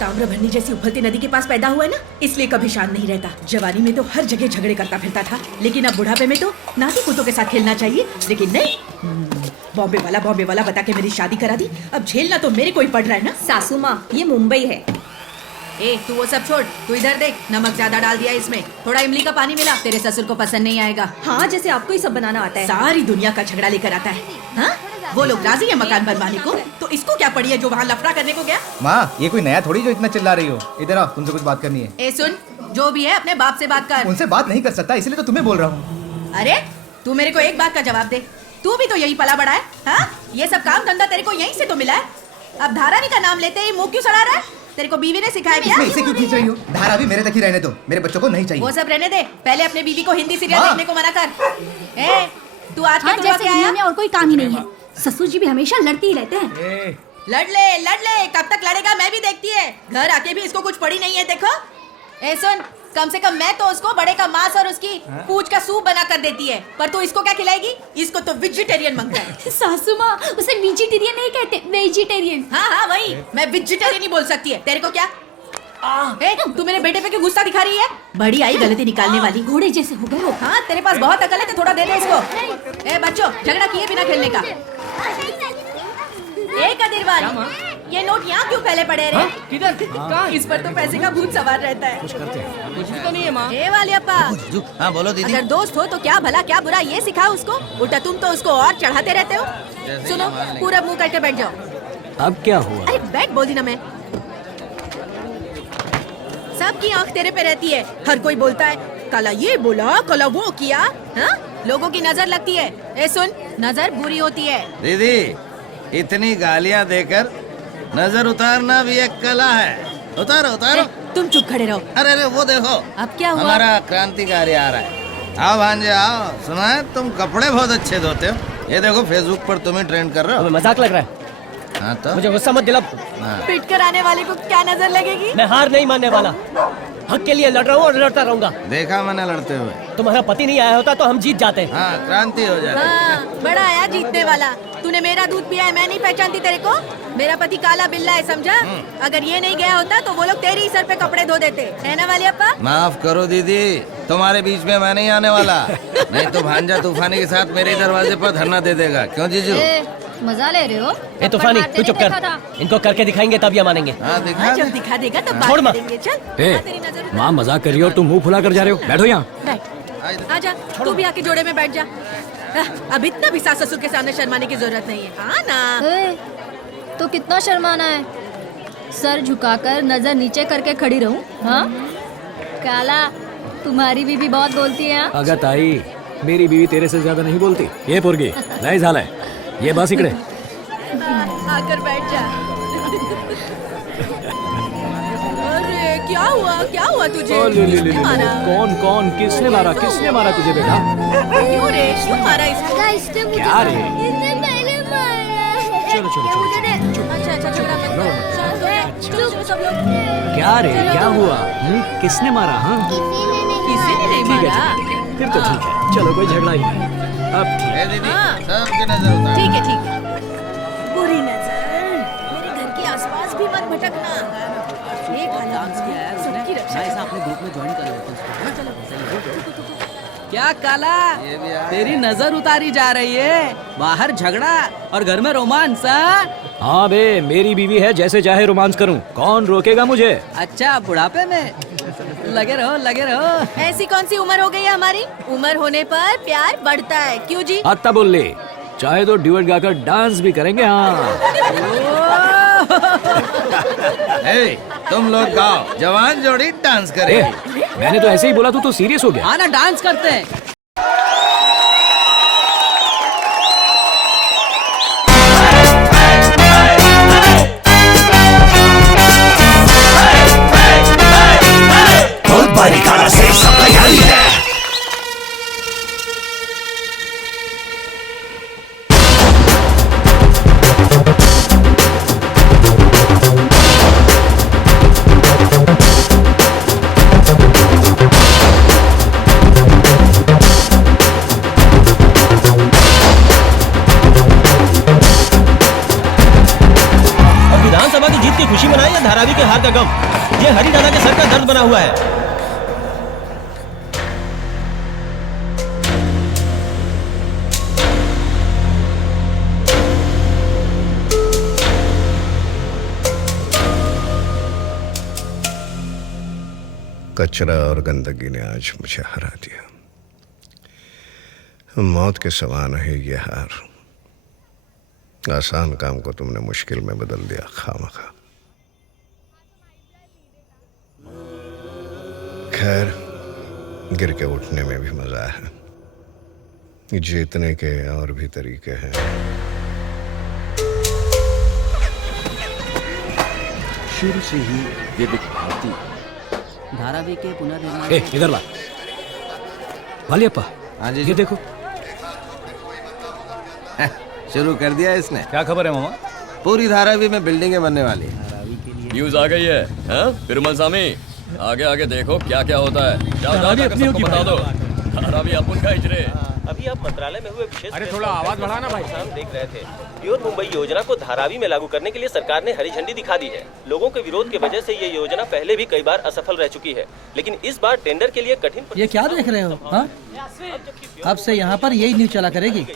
ताम्रभरणी जैसी उबलती नदी के पास पैदा हुआ है ना, इसलिए कभी शांत नहीं रहता। जवानी में तो हर जगह झगड़े करता फिरता था, लेकिन अब बुढ़ापे में तो नाती कुत्तों के साथ खेलना चाहिए, लेकिन नहीं। बॉम्बे वाला बता के मेरी शादी करा दी, अब झेलना तो मेरे को ही पड़ रहा है ना। सासू माँ, ये मुंबई है। ए तू वो सब छोड़, तू इधर देख, नमक ज्यादा डाल दिया इसमें, थोड़ा इमली का पानी मिला, तेरे ससुर को पसंद नहीं आएगा। हाँ, जैसे आपको ही सब बनाना आता है। सारी दुनिया का झगड़ा लेकर आता है। हाँ? वो लोग राजी है मकान बनवाने को, तो इसको क्या पड़ी है जो वहाँ लफड़ा करने को गया। माँ, ये कोई नया थोड़ी जो इतना चिल्ला रही हो। इधर आओ, तुमसे कुछ बात करनी है। ए सुन, जो भी है अपने बाप से बात कर। उनसे बात नहीं कर सकता, इसलिए तो तुम्हें बोल रहा हूँ। अरे तू मेरे को एक बात का जवाब दे, तू भी तो यही पला बड़ा है। हाँ? ये सब काम धंधा तेरे को यहीं से तो मिला है, अब धारानी का नाम लेते ही मुंह क्यों सड़ा रहा है? तेरे को बीवी ने सिखाया क्या? इसे क्यों खींच रही हो? धारा भी मेरे तक ही रहने दो, मेरे बच्चों को नहीं चाहिए। वो सब रहने दे, पहले अपने बीवी को हिंदी सीरियल देखने को मना कर। ए तू आज हाँ, जैसे दुनिया में और कोई काम ही नहीं है, ससुर जी भी हमेशा लड़ते ही रहते हैं। लड़ ले, कब तक लड़ेगा मैं भी देखती है। घर आके भी इसको कुछ पड़ी नहीं है देखो। ए सुन, कम से कम मैं तो उसको बड़े का मांस और उसकी पूंछ का सूप बना कर देती है, पर तू इसको क्या खिलाएगी? इसको तो वेजिटेरियन मांगता है। सासू माँ, उसे वेजिटेरियन नहीं कहते, वेजिटेरियन। हाँ वही, मैं वेजिटेरियन ही बोल सकती है। तेरे को क्या? ए, तू मेरे बेटे पे क्यों गुस्सा दिखा रही है? बड़ी आई गलती निकालने वाली, घोड़े जैसे हो गए हो। हाँ तेरे पास बहुत अकल है, तो थोड़ा दे दे इसको। ए बच्चों, झगड़ा किए बिना खेलने का। एक कदीरवाल, ये नोट यहाँ क्यों फैले पड़े रहे? किधर? इस पर तो पैसे का भूत सवार रहता है। कुछ भी तो नहीं है माँ। ए वालियप्पा, हाँ बोलो दीदी। अगर दोस्त हो तो क्या भला क्या बुरा ये सिखाओ उसको, उल्टा तुम तो उसको और चढ़ाते रहते हो। सुनो, पूरा मुंह करके बैठ जाओ। अब क्या हुआ? अरे बैठ बोल दी ना मैं। सबकी आंख तेरे पे रहती है, हर कोई बोलता है कला ये बोला, कला वो किया। हाँ? लोगों की नजर लगती है। ए सुन, नजर बुरी होती है। दीदी, इतनी गालियाँ देकर नजर उतारना भी एक कला है। उतारो उतारो। तुम चुप खड़े रहो। अरे अरे वो देखो, अब क्या हुआ? हमारा क्रांतिकारी आ रहा है। आओ भांजे आओ, सुना है तुम कपड़े बहुत अच्छे धोते हो। ये देखो फेसबुक पर तुम्हें ट्रेंड कर रहे हो। तुम्हें मजाक लग रहा है? हाँ तो मुझे गुस्सा मत दिला। पिट कर आने वाले को क्या नजर लगेगी? मैं हार नहीं मानने वाला, हक के लिए लड़ रहा हूँ और लड़ता रहूंगा। देखा मैंने लड़ते हुए। तुम्हारा पति नहीं आया होता तो हम जीत जाते। हाँ, क्रांति हो जाती। हाँ, बड़ा आया जीतने वाला। तूने मेरा दूध पिया है, मैं नहीं पहचानती तेरे को? मेरा पति काला बिल्ला है, समझा? अगर ये नहीं गया होता तो वो लोग तेरे ही सर पे कपड़े धो देते, है ना वालियप्पा? माफ करो दीदी, तुम्हारे बीच में मैं नहीं आने वाला। नहीं तो भांजा तूफानी के साथ मेरे दरवाजे पर धरना दे देगा। क्यों जीजू? मजा ले रहे हो? ए तूफानी, तू चुप कर, इनको करके दिखाएंगे तब ये मानेंगे। हाँ दिखा जब दिखा देगा तो छोड़ बात माँ। करेंगे। चल, ए, तेरी नजर माँ मजाक कर रही हो, तुम मुंह फुला कर जा रहे हो। बैठो यहाँ। राइट, आजा, तू भी आके जोड़े में बैठ जा। अब इतना भी सास ससुर के सामने शर्माने की जरूरत नहीं है। हाँ ना? तो कितना शर्माना है? सर झुकाकर नजर नीचे करके खड़ी रहूं? हाँ? काला, तुम्हारी बीवी बहुत बोलती है। हाँ? अगं ताई, मेरी बीवी तेरे से ज्यादा नहीं बोलती। ये पोरगी नाही झालाय, ये बस इकडे। आकर बैठ जा। अरे क्या हुआ तुझे? किसने मारा? कौन किसने मारा तुझे बेटा? क्यों रे, क्यों मारा इसको? क्या रे? इसने पहले मारा। चलो अच्छा झगड़ा मत कर। चलो सब लोग। क्या रे, क्या हुआ? किसने मारा? हाँ किसी ने नहीं ठीक है, मारा। फिर तो ठीक है। चलो कोई झगड़ा ही नहीं। अब ठीक। ए दीदी, हाँ। सबकी नजर उतारो। ठीक है। बुरी नजर, मेरे घर के आसपास भी मत भटकना। एक सबकी रक्षा क्या काला, ये भी आया। तेरी नजर उतारी जा रही है। बाहर झगड़ा और घर में रोमांस। हाँ बे, मेरी बीवी है, जैसे चाहे रोमांस करूं, कौन रोकेगा मुझे? अच्छा, बुढ़ापे में लगे रहो। ऐसी कौन सी उम्र हो गई है हमारी? उम्र होने पर प्यार बढ़ता है, क्यों जी? आत्ता बोल ले, चाहे तो ड्यूएट गाकर डांस भी करेंगे। हाँ ए, तुम लोग गाओ, जवान जोड़ी डांस करे। मैंने तो ऐसे ही बोला, तू तो सीरियस हो गया। आना डांस करते हैं। ना धारावी के हार का गम, ये हरी दादा के सर का दर्द बना हुआ है। कचरा और गंदगी ने आज मुझे हरा दिया। मौत के समान है ये हार। आसान काम को तुमने मुश्किल में बदल दिया खामखा। खैर, गिर के उठने में भी मजा है। जीतने के और भी तरीके हैं। शुरू से ही विवेक भारती धारावी के पुनर्निर्माण। ए, इधर ला वालियप्पा। हाँ जी ये देखो। शुरू कर दिया इसने। क्या खबर है मामा? पूरी धारावी में बिल्डिंगें बनने वाली है। न्यूज आ गई है, हाँ? पेरुमल स्वामी, आगे आगे देखो क्या क्या होता है। जाओ सबको बता दो, धारावी अपन का इजरे। अभी आप मंत्रालय में हुए विशेष। अरे थोड़ा आवाज बढ़ाना भाई। हम देख रहे थे प्योर मुंबई योजना को धारावी में लागू करने के लिए सरकार ने हरी झंडी दिखा दी है। लोगों के विरोध की वजह से ये योजना पहले भी कई बार असफल रह चुकी है, लेकिन इस बार टेंडर के लिए कठिन। ये क्या देख रहे हो? हाँ, अब से यहाँ पर यही न्यूज चला करेगी।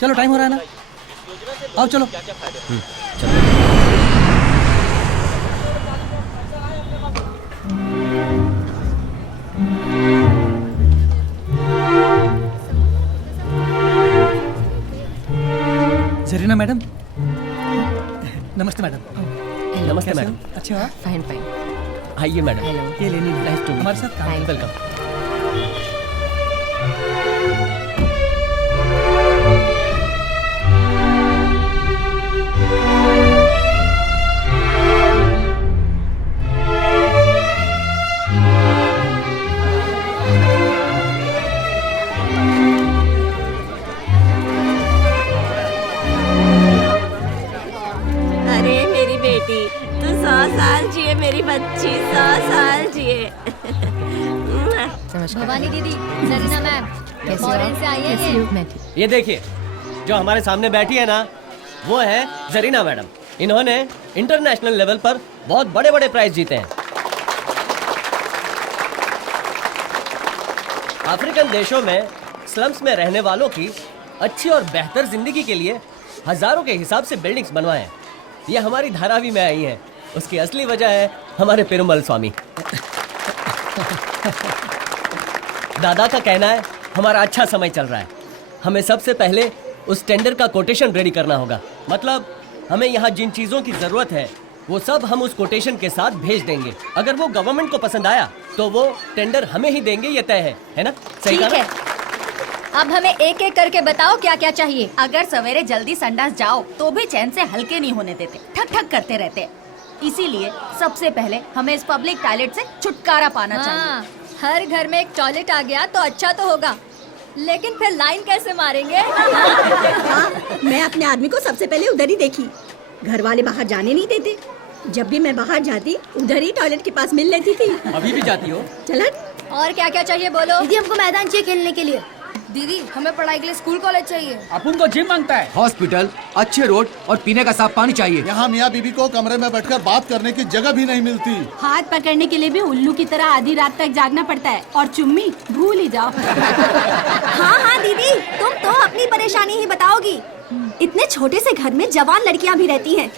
चलो टाइम हो रहा है ना, आओ चलो। जरीना मैडम। नमस्ते मैडम। नमस्ते मैडम। अच्छा, फाइन फाइन। आइए मैडम। ये लेनी है हमारे साथ काम। वेलकम। तू 100 साल जिए मेरी बच्ची, 100 साल जिए। भवानी दीदी, जरीना मैम, फॉरेन से आई है। ये देखिए, जो हमारे सामने बैठी है ना, वो है जरीना मैडम। इन्होंने इंटरनेशनल लेवल पर बहुत बड़े बड़े प्राइज जीते हैं। अफ्रीकन देशों में स्लम्स में रहने वालों की अच्छी और बेहतर जिंदगी के लिए हजारों के हिसाब से बिल्डिंग्स बनवाए हैं। ये हमारी धारावी में आई हैं। उसकी असली वजह है हमारे पेरुमल स्वामी। दादा का कहना है हमारा अच्छा समय चल रहा है, हमें सबसे पहले उस टेंडर का कोटेशन रेडी करना होगा। मतलब हमें यहाँ जिन चीजों की जरूरत है वो सब हम उस कोटेशन के साथ भेज देंगे। अगर वो गवर्नमेंट को पसंद आया तो वो टेंडर हमें ही देंगे, ये तय है ना? सही ठीक है, अब हमें एक एक करके बताओ क्या क्या चाहिए। अगर सवेरे जल्दी संडास जाओ तो भी चैन से हल्के नहीं होने देते, ठक ठक करते रहते। इसीलिए सबसे पहले हमें इस पब्लिक टॉयलेट से छुटकारा पाना चाहिए। हर घर में एक टॉयलेट आ गया तो अच्छा तो होगा, लेकिन फिर लाइन कैसे मारेंगे? मैं अपने आदमी को सबसे पहले उधर ही देखी। घर वाले बाहर जाने नहीं देते। जब भी मैं बाहर जाती उधर ही टॉयलेट के पास मिल लेती थी। अभी भी जाती हो? चलन। और क्या क्या चाहिए बोलो। दीदी हमको मैदान चाहिए खेलने के लिए। दीदी हमें पढ़ाई के लिए स्कूल कॉलेज चाहिए। अपन को जिम मांगता है। हॉस्पिटल, अच्छे रोड और पीने का साफ पानी चाहिए। यहाँ मियाँ बीबी को कमरे में बैठकर बात करने की जगह भी नहीं मिलती। हाथ पकड़ने के लिए भी उल्लू की तरह आधी रात तक जागना पड़ता है, और चुम्मी भूल ही जाओ। हाँ हाँ दीदी, तुम तो अपनी परेशानी ही बताओगी। इतने छोटे से घर में जवान लड़कियाँ भी रहती हैं।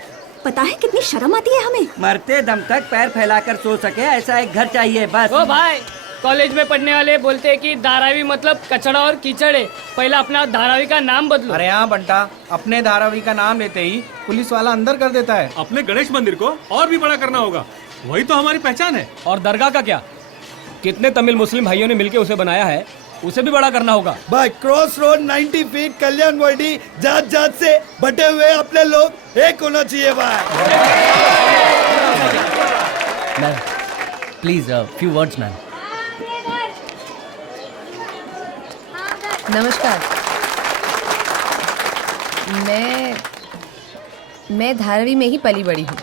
पता है कितनी शर्म आती है हमें। मरते दम तक पैर फैलाकर सो सके ऐसा एक घर चाहिए बस। ओ भाई, कॉलेज में पढ़ने वाले बोलते हैं कि धारावी मतलब कचड़ा और कीचड़ है। पहला अपना धारावी का नाम बदलो। अरे हाँ बंटा, अपने धारावी का नाम लेते ही पुलिस वाला अंदर कर देता है। अपने गणेश मंदिर को और भी बड़ा करना होगा, वही तो हमारी पहचान है। और दरगाह का क्या? कितने तमिल मुस्लिम भाइयों ने मिलकर उसे बनाया है, उसे भी बड़ा करना होगा। भाई क्रॉस रोड 90 फीट कल्याण वर्डी, जात जात से बटे हुए अपने लोग एक होना चाहिए भाई। Please few words ma'am. नमस्कार, मैं धारावी में ही पली बड़ी हूँ।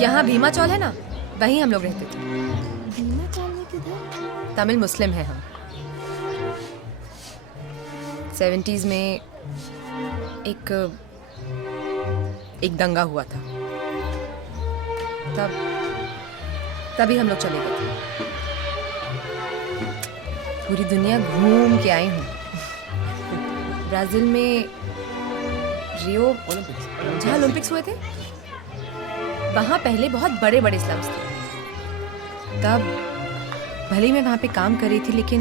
यहाँ भीमा चौल है ना, वहीं हम लोग रहते थे। भीमा चौल में किधर? तमिल मुस्लिम है हम। 70s में एक एक दंगा हुआ था, तभी हम लोग चले गए थे। पूरी दुनिया घूम के आई हूँ। ब्राजील में रियो जहाँ ओलंपिक्स हुए थे, वहाँ पहले बहुत बड़े बड़े स्लम्स थे। तब भले ही मैं वहाँ पे काम कर रही थी, लेकिन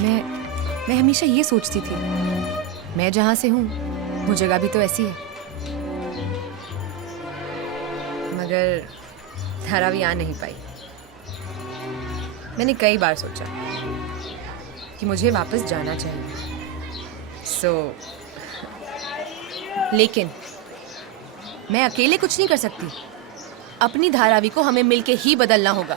मैं हमेशा ये सोचती थी, मैं जहाँ से हूँ वो जगह भी तो ऐसी है। मगर धारावी आ नहीं पाई। मैंने कई बार सोचा कि मुझे वापस जाना चाहिए, लेकिन मैं अकेले कुछ नहीं कर सकती। अपनी धारावी को हमें मिलके ही बदलना होगा।